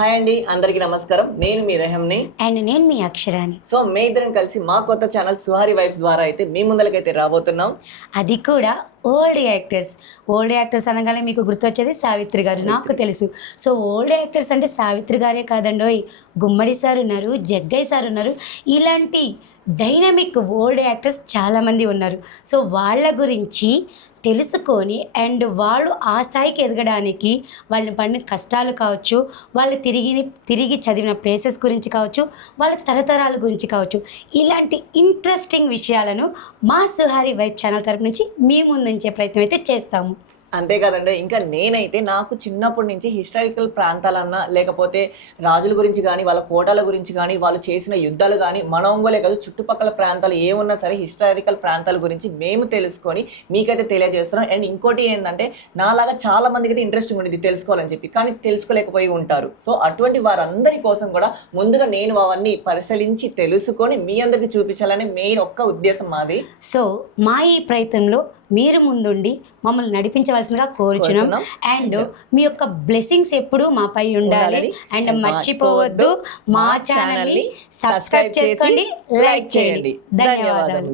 Hi అండి, అందరికీ నమస్కారం. నేను మీ రెహంని అండ్ నేను మీ అక్షరాని. సో మే ఇద్దరం కలిసి మా కొత్త ఛానల్ సుహారి వైబ్స్ ద్వారా అయితే మీ ముందలకైతే రాబోతున్నాం. అది కూడా ఓల్డ్ యాక్టర్స్ అనగానే మీకు గుర్తొచ్చేది సావిత్రి గారు. నాకు తెలుసు. సో ఓల్డ్ యాక్టర్స్ అంటే సావిత్రి గారే కాదండోయ్, గుమ్మడి సార్ ఉన్నారు, జగ్గయ్య సార్ ఉన్నారు. ఇలాంటి డైనమిక్ ఓల్డ్ యాక్టర్స్ చాలామంది ఉన్నారు. సో వాళ్ళ గురించి తెలుసుకొని అండ్ వాళ్ళు ఆ స్థాయికి ఎదగడానికి వాళ్ళని పడిన కష్టాలు కావచ్చు, వాళ్ళు తిరిగి చదివిన ప్లేసెస్ గురించి కావచ్చు, వాళ్ళ తరతరాల గురించి కావచ్చు, ఇలాంటి ఇంట్రెస్టింగ్ విషయాలను మా సుహారి వైబ్ ఛానల్ తరపు నుంచి మీ ముందుంచే ప్రయత్నం అయితే చేస్తాము. అంతేకాదండి, ఇంకా నేనైతే నాకు చిన్నప్పటి నుంచి హిస్టారికల్ ప్రాంతాలన్నా లేకపోతే రాజుల గురించి కానీ వాళ్ళ కోటల గురించి కానీ వాళ్ళు చేసిన యుద్ధాలు కానీ మన ఒంగోలే కాదు చుట్టుపక్కల ప్రాంతాలు ఏమున్నా సరే హిస్టారికల్ ప్రాంతాల గురించి మేము తెలుసుకొని మీకైతే తెలియజేస్తున్నాం. అండ్ ఇంకోటి ఏంటంటే నాలాగా చాలా మందికి అయితే ఇంట్రెస్టింగ్ ఉండేది తెలుసుకోవాలని చెప్పి, కానీ తెలుసుకోలేకపోయి ఉంటారు. సో అటువంటి వారందరి కోసం కూడా ముందుగా నేను అవన్నీ పరిశీలించి తెలుసుకొని మీ అందరికి చూపించాలని మెయిన్ ఒక్క ఉద్దేశం మాది. సో మా ఈ ప్రయత్నంలో మీరు ముందుండి మమ్మల్ని నడిపించవలసిందిగా కోరుచున్నాం. అండ్ మీ యొక్క బ్లెస్సింగ్స్ ఎప్పుడు మాపై ఉండాలి. అండ్ మర్చిపోవద్దు, మా ఛానల్ని సబ్స్క్రైబ్ చేసుకోండి, లైక్ చేయండి. ధన్యవాదాలు.